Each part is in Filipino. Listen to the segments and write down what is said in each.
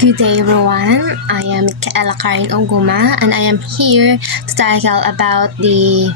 Good day everyone, I am Guma and I am here to tackle about the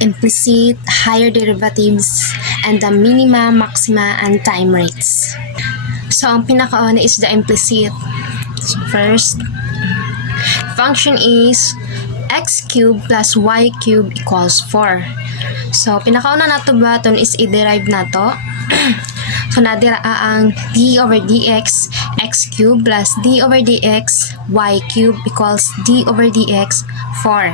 implicit, higher derivatives, and the minima, maxima, and time rates. So ang pinakauna is the implicit. So first, function is x cubed plus y cubed equals 4. So pinakauna nato baton is i-derive nato. So nadira ang d over dx x cubed plus d over dx y cubed equals d over dx 4.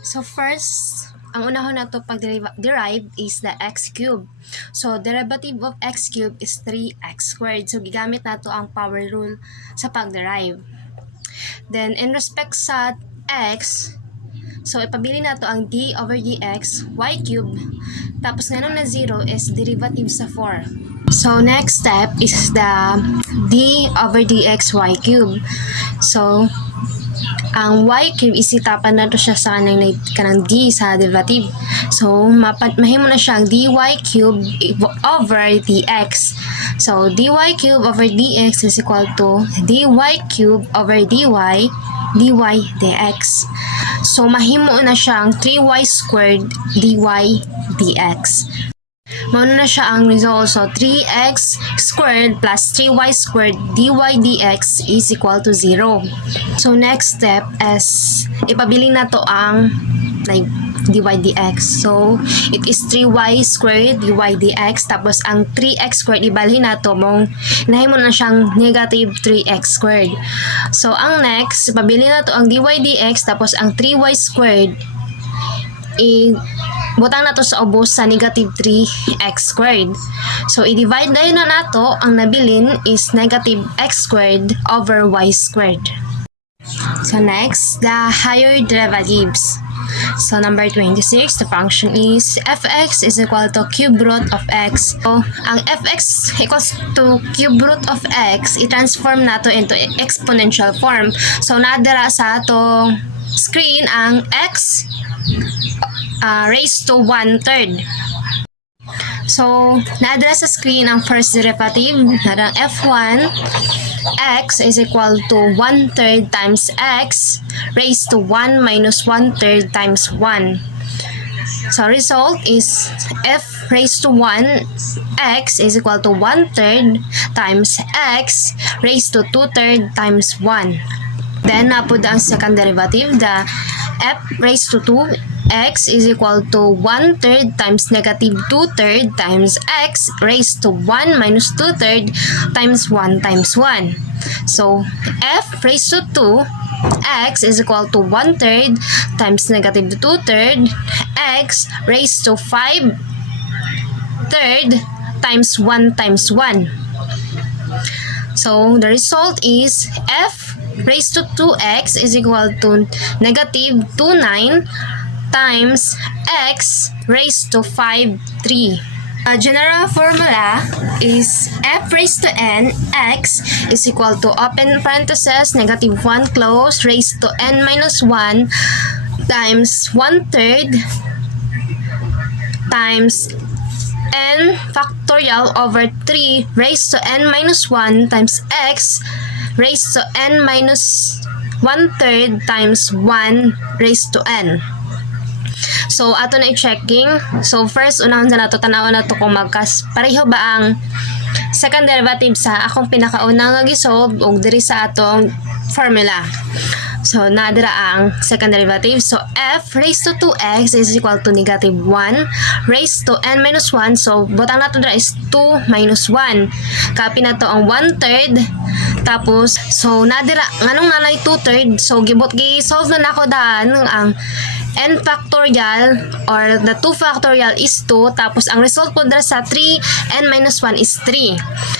So first, ang unahon nato pag-derive is the x cubed. So derivative of x cubed is 3x squared. So gigamit nato ang power rule sa pag-derive. Then in respect sa x, so ipabili nato ang d over dx y cubed. Tapos nga na 0 is derivative sa 4. So next step is the d over dx y cubed. So ang y cube isitapan nato siya sa kanang d sa derivative. So mahimo na siyang dy cube over dx. So dy cube over dx is equal to dy cube over dy dx. So mahimo na siyang 3y squared dy dx. Mao na siya ang result. So 3x squared plus 3y squared dy dx is equal to 0. So next step is ipabiling na to ang dy dx. So it is 3y squared dy dx tapos ang 3x squared ibalhin nato mong nahimo na siyang negative 3x squared. So ang next ipabiling nato ang dy dx tapos ang 3y squared butang nato sa ubos sa negative 3x squared. So, i-divide na nato ang nabilin is negative x squared over y squared. So, next, the higher derivatives. So, number 26, the function is fx is equal to cube root of x. So, ang fx equals to cube root of x, i-transform nato into exponential form. So, nadara sa atong screen ang x raised to 1/3. So, na-address sa screen ang first derivative na f1 x is equal to 1/3 times x raised to 1 minus 1/3 times 1. So, result is f raised to 1 x is equal to 1/3 times x raised to 2/3 times 1. Then, napod ang second derivative, the f raised to 2 x is equal to 1/3 times negative 2/3 times x raised to 1 minus 2/3 times 1 times 1. So, f raised to 2 x is equal to 1/3 times negative 2/3 x raised to 5/3 times 1 times 1. So, the result is f raised to 2x is equal to negative 29 times x raised to 5/3. The general formula is f raised to n x is equal to open parenthesis negative 1 close raised to n minus 1 times 1/3 times n factorial over 3 raised to n minus 1 times x raised to n minus 1/3 times 1 raised to n. So, ato na i-checking. So, first, unahon sa nato, tanawan na to kung pareho ba ang second derivative sa akong pinakaunang nag-solve o diri sa atong formula. So, nadira ang second derivative. So, f raised to 2x is equal to negative 1 raised to n minus 1. So, butang nato dira is 2 minus 1. Copy na to ang 1/3. Tapos, so, nadira, nganong nanay 2/3. So, gi-solve na nako daan ang n factorial or the 2 factorial is 2 tapos ang result po dra sa 3 n minus 1 is 3.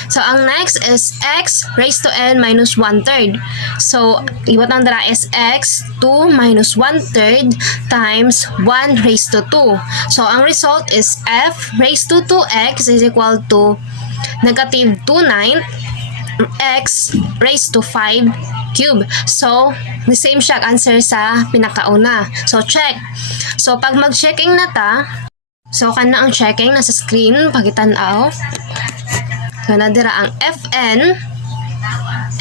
So ang next is x raised to n minus 1/3. So iwatang dra is x 2 minus 1/3 times 1 raised to 2. So ang result is f raised to 2x is equal to negative 2/9 x raised to 5 cube. So, the same siya answer sa pinakauna. So, check. So, pag mag-checking na ta, so, kana ang checking nasa screen, pagitanaw. So, nadira ang fn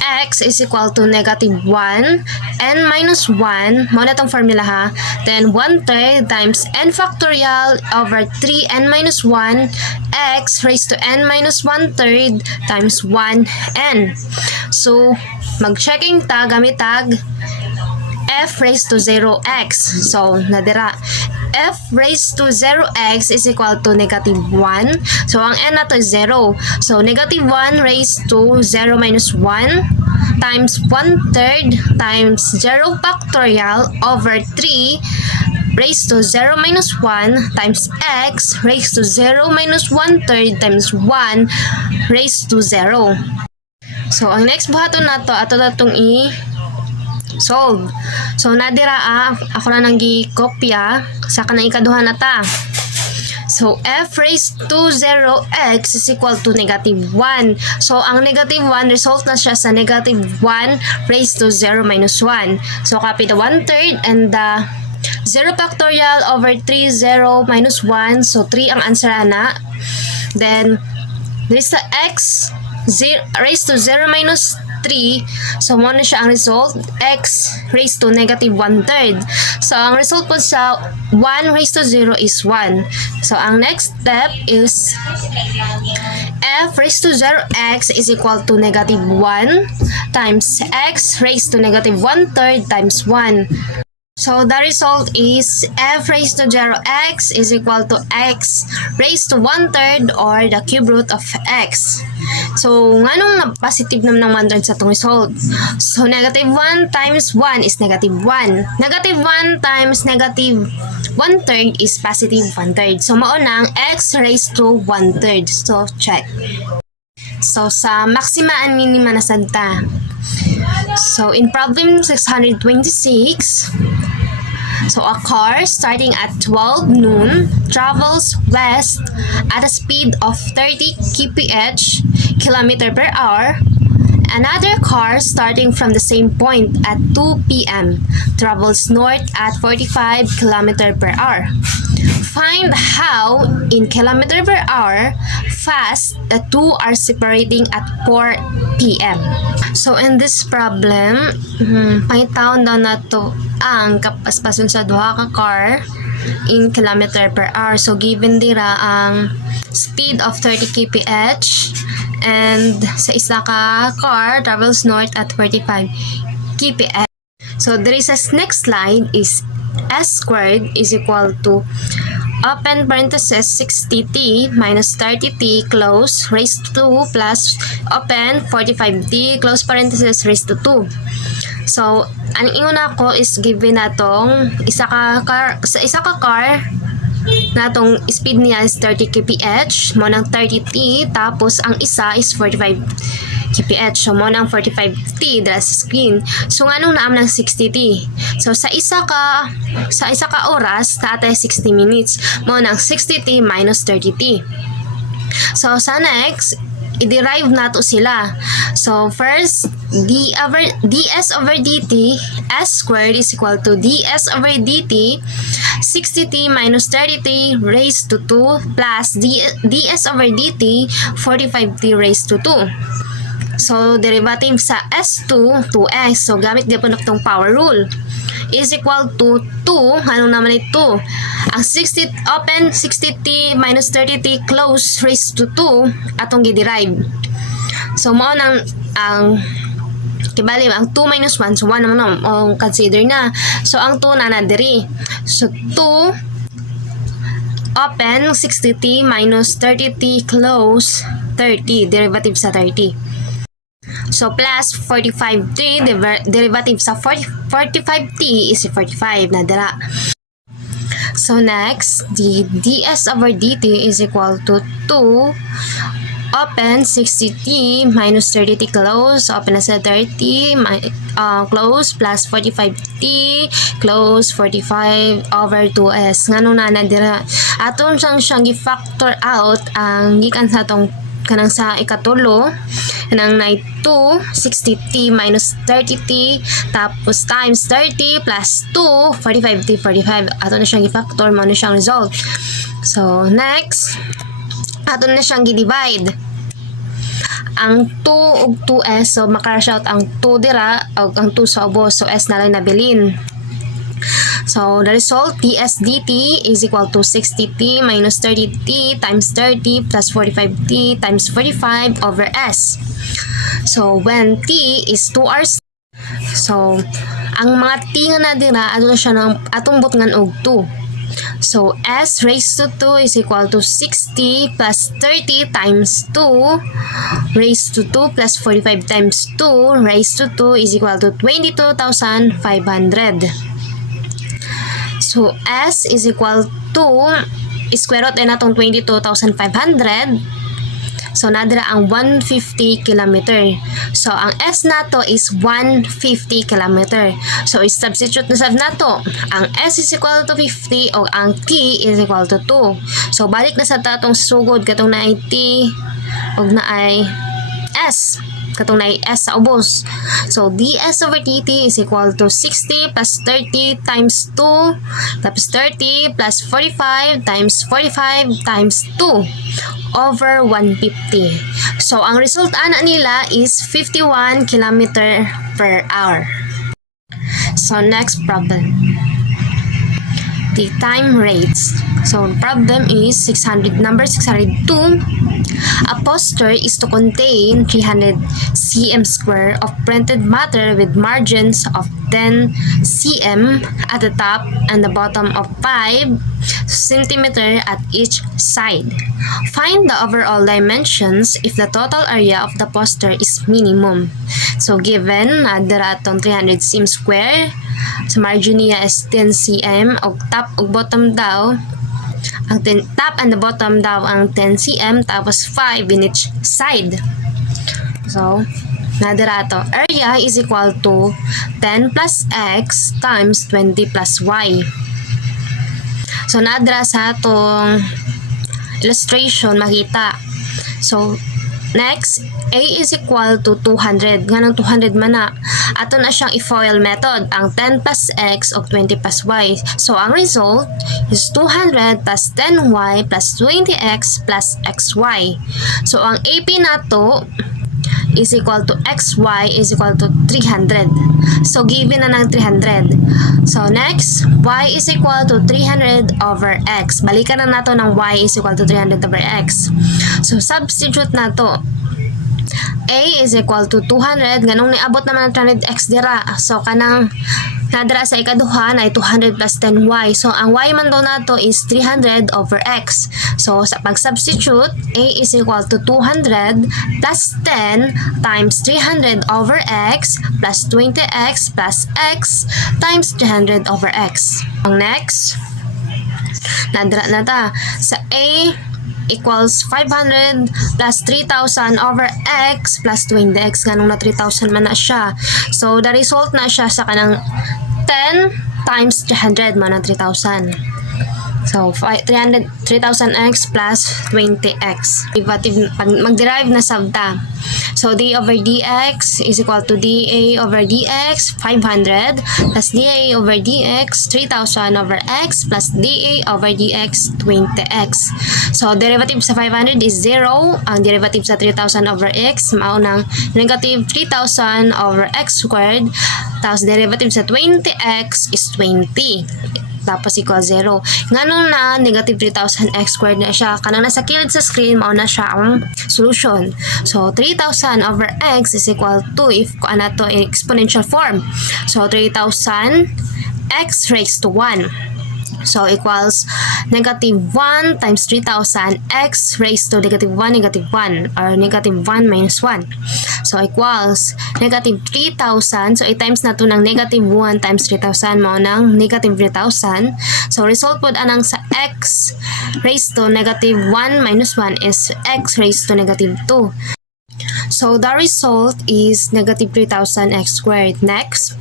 x is equal to negative 1, n minus 1, mo na itong formula ha, then 1/3 times n factorial over 3n minus 1, x raised to n minus 1/3 times 1n. So, mag-checking tag, gamit tag, f raised to 0x. So, nadira, f raised to 0x is equal to negative 1. So, ang n na to is 0. So, negative 1 raised to 0 minus 1 times 1/3 times 0 factorial over 3 raised to 0 minus 1 times x raised to 0 minus 1/3 times 1 raised to 0. So, ang next buhaton na to, ato na itong solve. So, nadira ako na nang gi-kopya sa kanang ikaduha na ta. So, f raised to 0x is equal to negative 1. So, ang negative 1, result na siya sa negative 1 raised to 0 minus 1. So, copy the 1/3 and the 0 factorial over 3, 0 minus 1. So, 3 ang answer na. Then, there's the x raised to 0 minus 3. So, mo na siya ang result. X raised to negative 1/3. So, ang result po sa 1 raised to 0 is 1. So, ang next step is f raised to 0x is equal to negative 1 times x raised to negative 1/3 times 1. So, the result is f raised to 0x is equal to x raised to 1/3 or the cube root of x. So, nganong positive naman ng 1/3 sa itong result? So, negative 1 times 1 is negative 1. Negative 1 times negative 1/3 is positive 1/3. So, maunang x raised to 1/3. So, check. So, sa maxima and minima na santa. So, in problem 626, so a car starting at 12 noon travels west at a speed of 30 km per hour. Another car starting from the same point at 2 p.m. travels north at 45 km per hour. Find how, in kilometer per hour, fast the two are separating at 4 p.m. So, in this problem, pangitaon daw na to ang kapaspason sa duha ka car in kilometer per hour. So, given dira ang speed of 30 kph and sa isa ka car travels north at 45 kph. So, there is a next slide is s squared is equal to open parenthesis 60t minus 30t close raised to 2 plus open 45t close parenthesis raised to 2. So, ang una ko is given na tong isa ka car na tong speed niya is 30 kph mo ng 30t tapos ang isa is 45 kph. So, mo ng 45t dala sa screen. So, anong naam ng 60t? So, sa isa ka oras, tate 60 minutes. Mo ng 60t minus 30t. So, sa next, i-derive na to sila. So, first, ds over dt, s squared is equal to ds over dt, 60t minus 30t raised to 2 plus ds over dt, 45t raised to 2. So, derivative sa S2, 2x. So, gamit din po na itong power rule. Is equal to 2. Anong naman ito? Ang 60, open 60t minus 30t close raised to 2 atong gi-derive. So, mo ang kibali, ang 2 minus 1. So, 1 naman ang consider na. So, ang 2 na nadiri. So, 2 open 60t minus 30t close 30. Derivative sa 30. So, plus 45t, derivative sa 45t is 45 na dala. So, next, the ds over dt is equal to 2 open 60t minus 30t close, open na sa 30 close plus 45t close 45 over 2s. Nga nung nanadira, atong siyang gi-factor out ang gikan sa atong kanang sa ikatulo kanang na 2 60t minus 30t tapos times 30 plus 2 45t 45 ato na siyang i-factor mo na siyang result. So next ato na siyang gi-divide ang 2 ug 2s, so maka-shout ang 2 dira ug ang 2 sa ubos, so s na lang nabilin. So the result, ds dt is equal to 60t minus 30t times 30 plus 45t times 45 over s. So when t is 2 hours, so ang mga t nga na dira adto siya ng atong butngan og 2. So s raised to 2 is equal to 60 plus 30 times 2 raised to 2 plus 45 times 2 raised to 2 is equal to 22,500. So s is equal to square root na natong 22,500. So nadira ang 150 kilometer. So ang s nato is 150 kilometer. So i-substitute na sab nato. Ang s is equal to 50 o ang t is equal to 2. So balik na sa tatong sugod katong naay t og naay s. Katong naay s sa ubos. So ds over dt is equal to 60 plus 30 times 2 tapos 30 plus 45 times 45 times 2 over 150. So ang result ana nila is 51 km per hour. So next problem. The time rates. So problem is number 602. A poster is to contain 300 cm square of printed matter with margins of 10 cm at the top and the bottom of 5 cm at each side. Find the overall dimensions if the total area of the poster is minimum. So given na dira atong 300 cm square, sa margin niya is 10 cm og top ug bottom daw ang top and the bottom daw ang 10 cm tapos 5 in each side. So nadira to area is equal to 10 plus x times 20 plus y. So nadira sa atong illustration makita. So next, a is equal to 200. Ganang 200 man na. Ato na siyang i-FOIL method. Ang 10 plus x o 20 plus y. So, ang result is 200 plus 10y plus 20x plus xy. So, ang AP na to is equal to xy is equal to 300. So, given na ng 300. So, next, y is equal to 300 over x. Balikan na nato ng y is equal to 300 over x. So, substitute na to. A is equal to 200. Ganong niabot naman ng 300x dira. So, kanang nadira sa ikaduha na 200 plus 10y. So, ang y man daw nato is 300 over x. So, sa pag-substitute, a is equal to 200 plus 10 times 300 over x plus 20x plus x times 300 over x. Ang next, nadira na ta. Sa a equals 500 plus 3,000 over x plus 20x. Ganun na 3,000 man na siya. So, the result na siya sa kanang 10 times 300 man na 3,000. So, 3,000x plus 20x. Derivative, pag mag-derive na sabta. So, d over dx is equal to dA over dx, 500, plus dA over dx, 3,000 over x, plus dA over dx, 20x. So, derivative sa 500 is 0. Ang derivative sa 3,000 over x, mao ng negative 3,000 over x squared. Tapos, derivative sa 20x is 20. Tapos equal 0. Nganong na negative 3,000x squared na siya. Kanang nasa kilid sa screen, mao na siya ang solution. So, 3,000 over x is equal to, if ano to, exponential form. So, 3,000 x raised to 1. So, equals negative 1 times 3,000 x raised to negative 1 or negative 1 minus 1. So, equals negative 3,000. So, i-times na to ng negative 1 times 3,000 mo ng negative 3,000. So, result po anang sa x raised to negative 1 minus 1 is x raised to negative 2. So, the result is negative 3,000x squared. Next,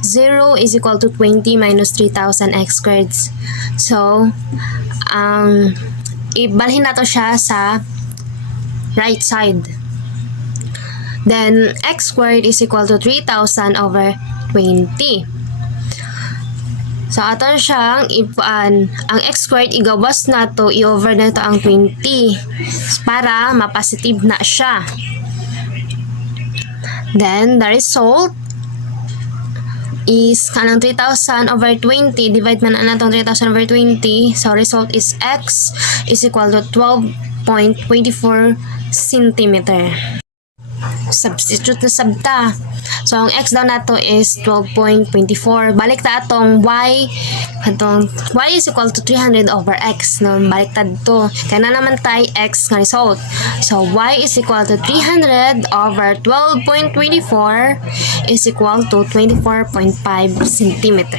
0 is equal to 20 minus 3,000x squared. So, ibalhin na to siya sa right side. Then, x squared is equal to 3,000 over 20. So, ato siyang ang x squared, igawas na to, i-over na to ang 20 para ma-positive na siya. Then, the result is kanang 3,000 over 20. Divide man na natong 3,000 over 20. So, result is x is equal to 12.24 centimeter. Substitute na sabta. So, ang x daw nato is 12.24. Balik ta atong y. Atong y is equal to 300 over x. No? Balik ta dito. Kaya na naman tayo x nga result. So, y is equal to 300 over 12.24 is equal to 24.5 centimeter.